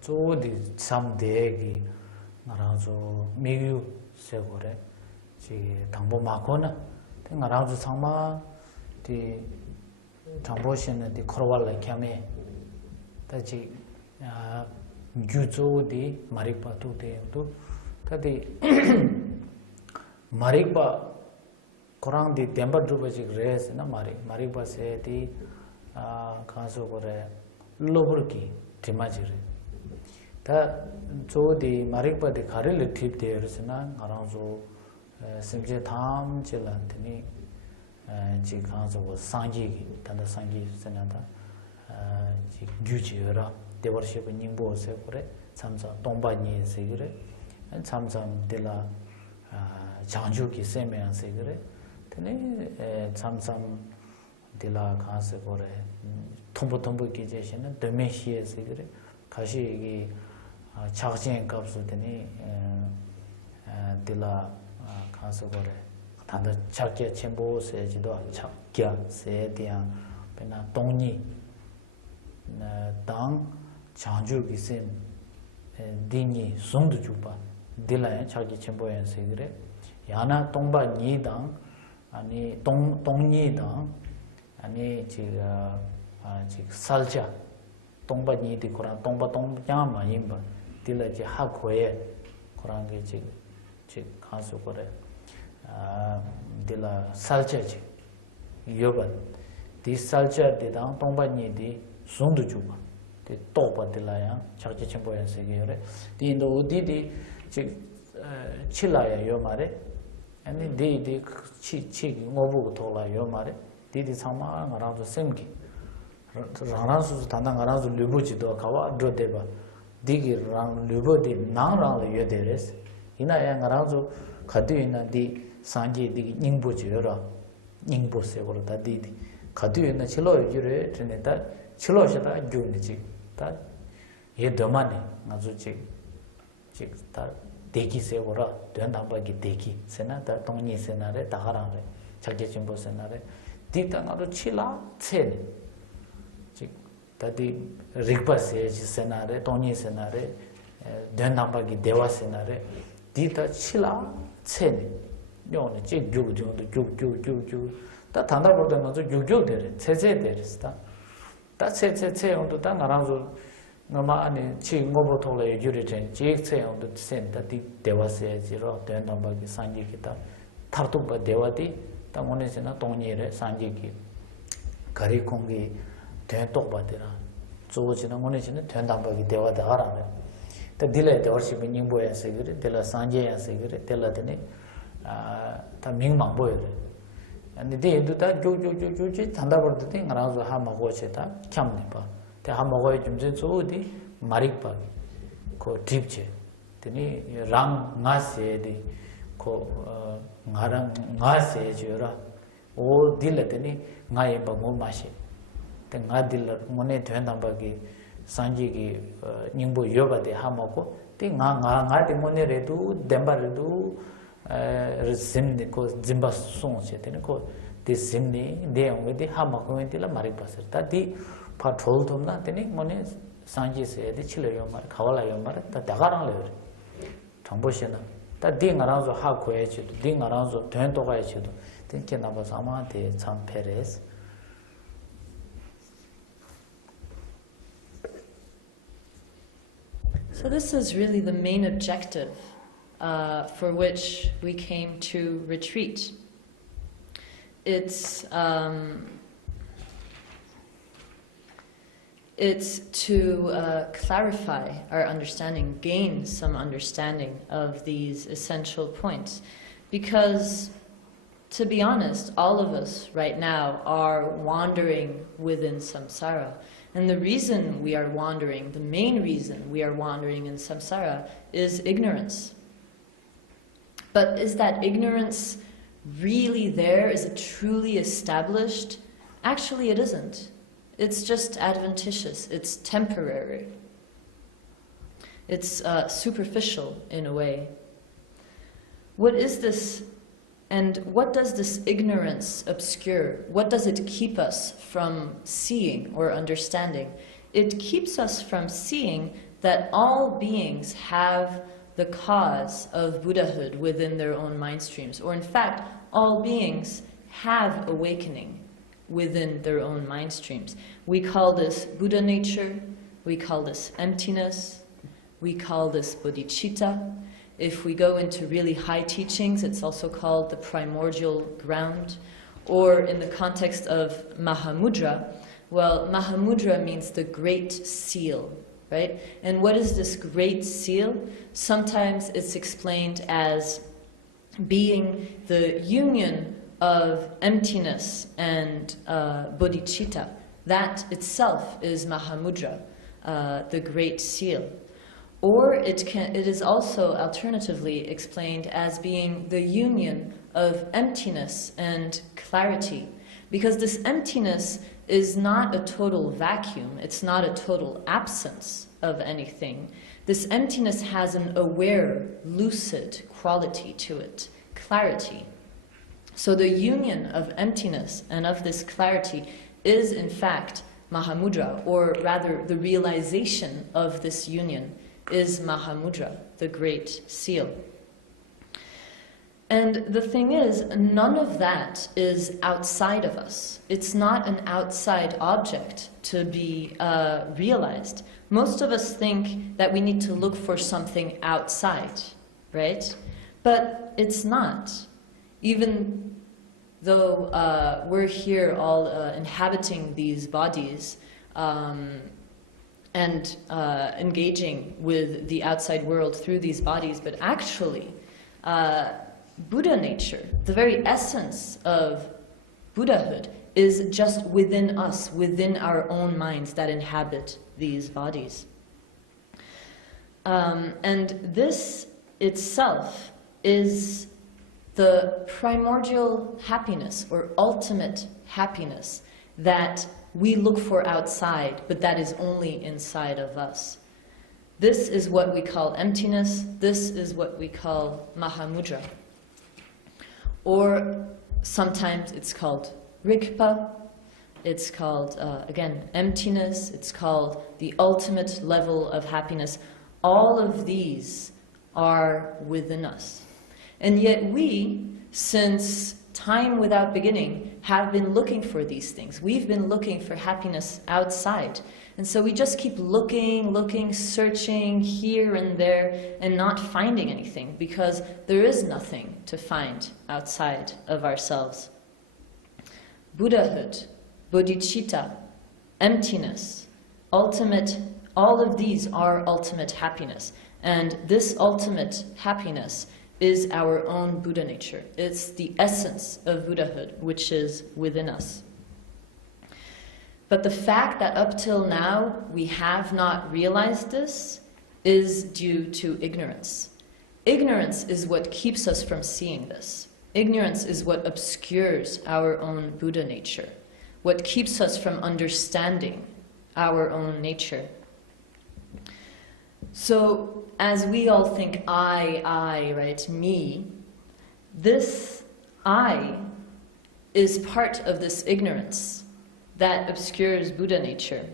저디 참 대기 나라서 미유 세고래 지 당보 마코나 나라서 상마 디 당보신의 디 코로발라 캠에 다지 아 규조디 마리파투 데도 다디 마리파 코랑디 템버주바지 그레스나 마리파세디 아 가서고래 로브르키 디마지리 다 조디 마리파디 가르르 팁데르스나 가랑조 심제 탐질란드니 지 가서 상기기 단다 상기 세나다 지 규지여라 대버시브 닝보세 그래 참자 동바니 세그래 참참 데라 장주기 세메한세 그래 되네 참참 데라 가서 그래 통보통보 기제시는 데메시에세 그래 가시 이게 작진 값을 되니 데라 가서 그래 단다 작게 첨보세지도 작게 세대야 배나 동니 당 장주기 셈 디니 송도 주바 딜라야 작게 첨보해서 그래 야나 동바 니당 아니 동니당 아니 지가 지 살자 동바 니디 코란 동바 동장 마임바 딜라지 하고에 코란 게지 가서 그래 딜라 살자지 요바 디 살자 디당 동바 니디 송도 주바 디 또바 딜라야 작게 첨보해서 그래 디도 어디디 지 칠라야 요 말에 아니 디디 치 뭐보고 돌아 요 말에 디디 상마 나라도 셈기 라나수 단단 가라서 르보지도 가와 드데바 디기 랑 르보디 나랑 요데레스 이나야 가라서 가도 있는 디 산지 디기 닝보지요라 닝보세고다 디디 가도 있는 칠로 유래 되네다 칠로셔다 주니지 다 예더만이 아주 다 대기 세고라 된다바기 대기 세나다 동니 세나레 다가라레 작게 진보 세나레 디타나도 칠라 체 다디 릭바세 세나레 동니 세나레 된다바기 대와 세나레 디타 칠라 체 요네 지 죽죽도 죽죽죽죽 다 단다보다 나도 죽죽되래 체체되랬다 다 체체체 온도 다 나랑도 너마니 친구부 통례 유리된 지ек체온도 센다디 대화세지로 된다바기 산지기다 타르토바 대화디 당원에서나 동니에 산지기 가리콩기 된똑바데라 조지는 원에서는 된다바기 대화다 하라네 다 딜레 대화시면 닝보야세 그래 딜라 산지야세 그래 딜라드네 다 민망 보여래 근데 데도다 조조조조지 단다버드데 나라서 하마고체다 참네바 대 하마고에 좀 저어디 마릭바 코 딥체 되니 랑 나세디 코 나랑 나세 줘라 오 딜레더니 나에 바모 마시 대 나딜러 모네 된다바기 산지기 닝보 요바데 하마고 대 나데 모네레도 뎀바르도 rizimni ko zimba song che tene ko de zimni de ongde ha ma ko entila mari pasar ta di pa thol thom na tene mone sanji se de chile yo mar khawala yo mar ta dagarang le thangbo shena ta di ngarang zo ha ko ye chi di ngarang zo twen to ga ye chi ten ke na ba sama de cham peres So this is really the main objective for which we came to retreat. It's to clarify our understanding, gain some understanding of these essential points. Because, to be honest, all of us right now are wandering within samsara. And the reason we are wandering, the main reason we are wandering in samsara is ignorance. But is that ignorance really there? Is it truly established? Actually, it isn't. It's just adventitious. It's temporary. It's superficial in a way. What is this, and what does this ignorance obscure? What does it keep us from seeing or understanding? It keeps us from seeing that all beings have the cause of Buddhahood within their own mind streams, or in fact, all beings have awakening within their own mind streams. We call this Buddha nature, we call this emptiness, we call this bodhicitta. If we go into really high teachings, it's also called the primordial ground. Or in the context of Mahamudra, well, Mahamudra means the great seal, right? And what is this great seal? Sometimes it's explained as being the union of emptiness and bodhicitta. That itself is Mahamudra, the great seal. Or it is also alternatively explained as being the union of emptiness and clarity. Because this emptiness is not a total vacuum, it's not a total absence of anything. This emptiness has an aware, lucid quality to it, clarity. So the union of emptiness and of this clarity is in fact Mahamudra, or rather the realization of this union is Mahamudra, the great seal. And the thing is, none of that is outside of us. It's not an outside object to be realized. Most of us think that we need to look for something outside, right? But it's not. Even though we're here all inhabiting these bodies and engaging with the outside world through these bodies, but actually, Buddha nature, the very essence of Buddhahood, is just within us, within our own minds that inhabit these bodies. And this itself is the primordial happiness, or ultimate happiness, that we look for outside, but that is only inside of us. This is what we call emptiness. This is what we call Mahamudra. Or sometimes it's called Rigpa. It's called, again, emptiness. It's called the ultimate level of happiness. All of these are within us. And yet we, since time without beginning, have been looking for these things. We've been looking for happiness outside. And so we just keep looking, searching here and there, and not finding anything, because there is nothing to find outside of ourselves. Buddhahood, bodhicitta, emptiness, ultimate, all of these are ultimate happiness. And this ultimate happiness is our own Buddha nature. It's the essence of Buddhahood, which is within us. But the fact that up till now we have not realized this is due to ignorance. Ignorance is what keeps us from seeing this. Ignorance is what obscures our own Buddha nature, what keeps us from understanding our own nature. So as we all think I, right, me, this I is part of this ignorance that obscures Buddha nature.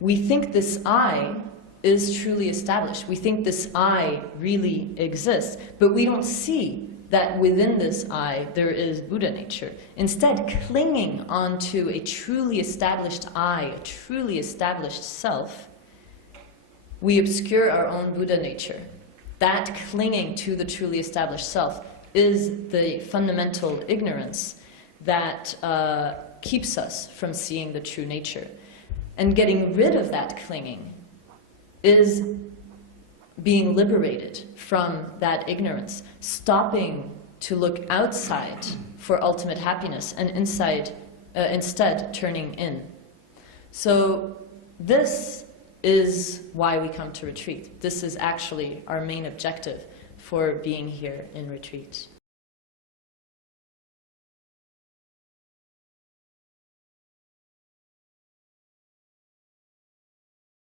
We think this I is truly established. We think this I really exists, but we don't see that within this I there is Buddha nature. Instead, clinging onto a truly established I, a truly established self, we obscure our own Buddha nature. That clinging to the truly established self is the fundamental ignorance that keeps us from seeing the true nature. And getting rid of that clinging is being liberated from that ignorance, stopping to look outside for ultimate happiness and instead turning in. So this is why we come to retreat. This is actually our main objective for being here in retreat.